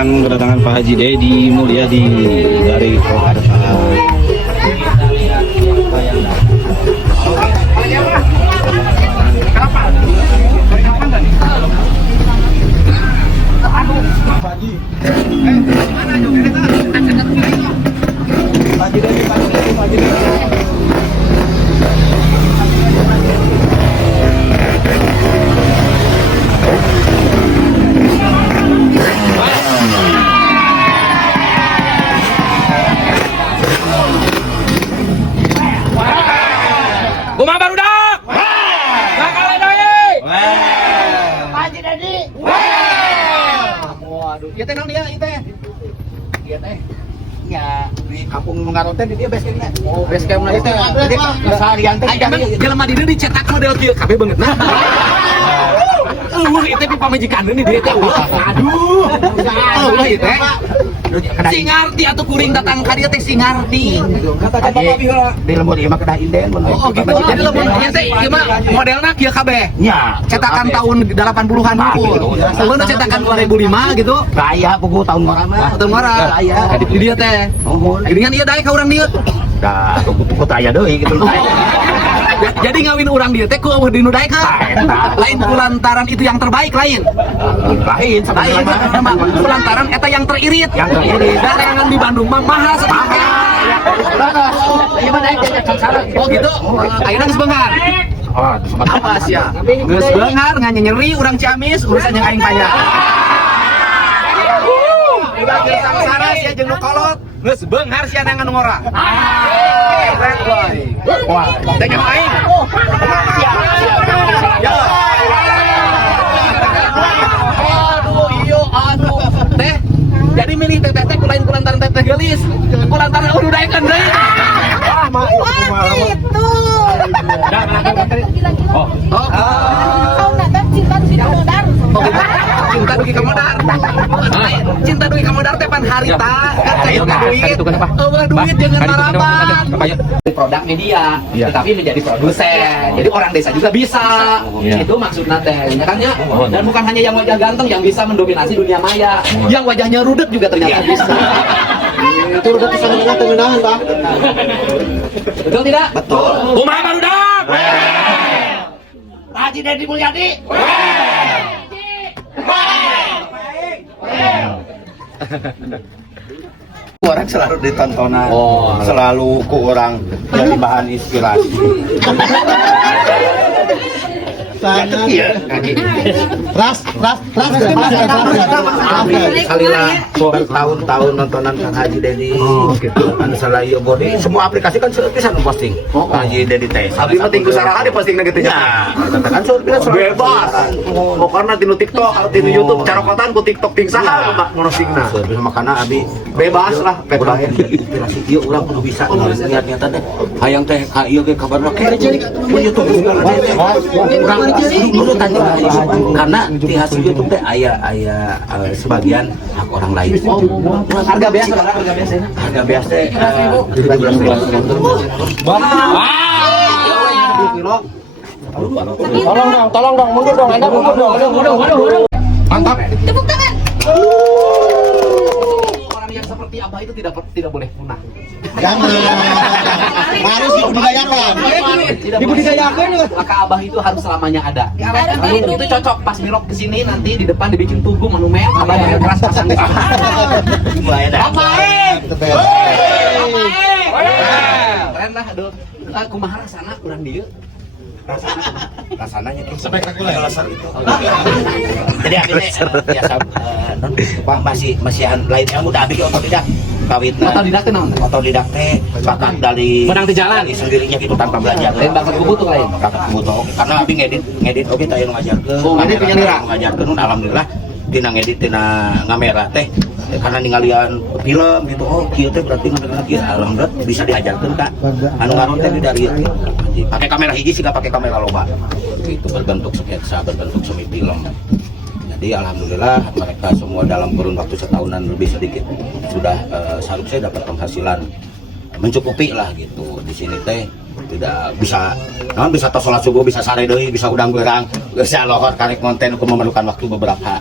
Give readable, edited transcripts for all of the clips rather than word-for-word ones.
akan kedatangan Pak Haji Dedi Mulyadi dari Purwakarta. Kumaha barudak? Sakale deui. Haji Dedi. Waduh, ieu teh naon dia ieu teh? Ieu teh nya di kampung Mengaron teh di dia base camp-nya. Oh, base camp-na teh. Jadi seharian teh jelema di dieu dicetak model kieu kabeh beungeutna. Itu pamajikan ini dia teh. Aduh. Itu teh. Singarti atau kuring datang ka dieu teh Singarti. Kata bapak bieu di lembur ieu mah kedah inden. Oh gitu. Jadi lembur ieu teh ieu mah modelna kieu kabeh. Nya, cetakan tahun 80-an hungkul. Sebenarnya cetakan 2005 gitu. Raya pugu tahun marah. Tahun marah. Raya. Di dieu teh. Geuningan ieu daek ka urang dieu. Da, pugu aya deui gitu. Jadi ngawin orang dia teh ku eueuh dinu daek lain kulantaran itu yang terbaik lain sama kulantaran eta yang teririt dagangan di Bandung mah mahal sekali. Ieu mah daek oh gitu ayeuna geus beungar apa sia geus beungar ngan nyeri urang Ciamis urusan yang aing payah udah geus samsara sia jeung nu kolot geus beunghar sia nangan ngora red boy wah dengan aing aduh teh jadi milih teh kulain kulantaran teh gelis kulantaran udah daekeun deui Gitu. Cinta dugi kamodar. Cinta dugi kamodar teh pan harita kan kayu duit. Duit jangan maraban. Produk media, tetapi menjadi produsen. Jadi orang desa juga bisa. Itu maksudnya teh, ya kan ya? Dan bukan hanya yang wajah ganteng yang bisa mendominasi dunia maya. Yang wajahnya rudet juga ternyata bisa. Itu rudet bisa mengenang, Bang. Betul tidak? Betul. Kumaha barudak? Haji Dedi Mulyadi. Orang selalu ditontonan, selalu ku orang jadi bahan inspirasi. Sangat Ras, Salila bertahun-tahun nontonan Kang Haji Dedi, gitu. Ansalayo body, semua aplikasi kan sudah bisa posting. Haji Dedi teh. Abi mah tinggal saraha di postingna gitu nya. Kan sudah Bebas. Pokoknya tinu TikTok, tinu YouTube, carokotan ku TikTok ting saha mak postingna. Makana Abi Bebas lah, bebas. inspirasi ieu urang kudu bisa niat-niatan teh. Hayang teh ka ieu ge kabar make YouTube dulu tanya karena di hasil YouTube teh aya sebagian hak orang lain. Harga biasa teh 17.000. Tolong dong, mundur dong, Anda mundur dong. Mantap. Tepuk tangan. Orang yang seperti Abah itu tidak boleh punah. Jangan. Harus dibudidayakan. Dibudidayakan. Maka Abah itu harus selamanya ada. Itu cocok pas belok ke sini nanti di depan dibikin tugu monumen Abah yang keras pasang di sana. Keren lah, aduh. Kumaha rasana kurang dieu. Rasanya itu spektakuler itu. Jadi akhirnya biasa masih lain ilmu udah habis otodidak kawit Otodidak teh naon? Otodidak teh bakat dari menang di jalan sendirinya gitu tanpa belajar. Lain bakat kubutuh lain. Bakat kubutuh karena abi ngedit oge teh anu ngajarkeun. Oh, ngedit punya nira. Ngajarkeun alhamdulillah tina ngedit tina ngamera teh karena ninggalian film gitu kieu teh berarti mendengar kieu alhamdulillah bisa diajarkeun Kak. Anu ngaron teh dari pakai kamera hiji sih pakai kamera loba. Itu berbentuk sketsa, berbentuk semi film. Jadi alhamdulillah mereka semua dalam kurun waktu setahunan lebih sedikit sudah seharusnya dapat penghasilan mencukupi lah gitu. Di sini teh tidak bisa, namun bisa tos sholat subuh, bisa sare deui, bisa udang gerang, bisa lohor karek konten untuk memerlukan waktu beberapa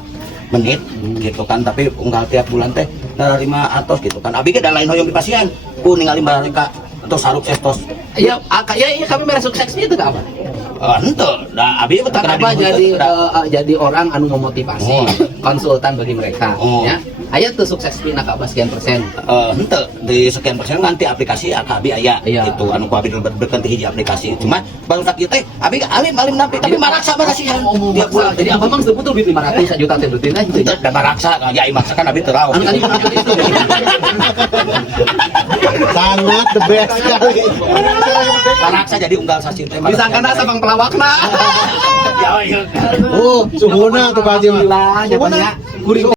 menit gitu kan, tapi unggal tiap bulan teh nerima atos gitu kan. Abi ge da lain hoyong di pasien ku ningali mereka atau saruk sestos. Iya, kami merasa sukses itu Kak Abah. Henteu, da abi betul Kak Abah jadi orang anu memotivasi, konsultan bagi mereka ya. Aya tuh sukses pina Kak Abah sekian persen. Henteu di sekian persen nanti aplikasi abi aya itu anu ku abi berganti hiji aplikasi. Cuma baru saat ieu teh abi alim napi tapi maraksa barasihan. Tiap bulan Jadi Abah mah betul duit 500 juta teh rutin aja. dan maraksa ya maksakan abi teu raos. Anu tadi itu. Sangat the best sekali. Maraksa jadi unggal sasin teh. Disangkana sabang pelawakna. Ya, ya. Oh, suhuna tuh Pak Haji mah. Alhamdulillah, jawabannya kuring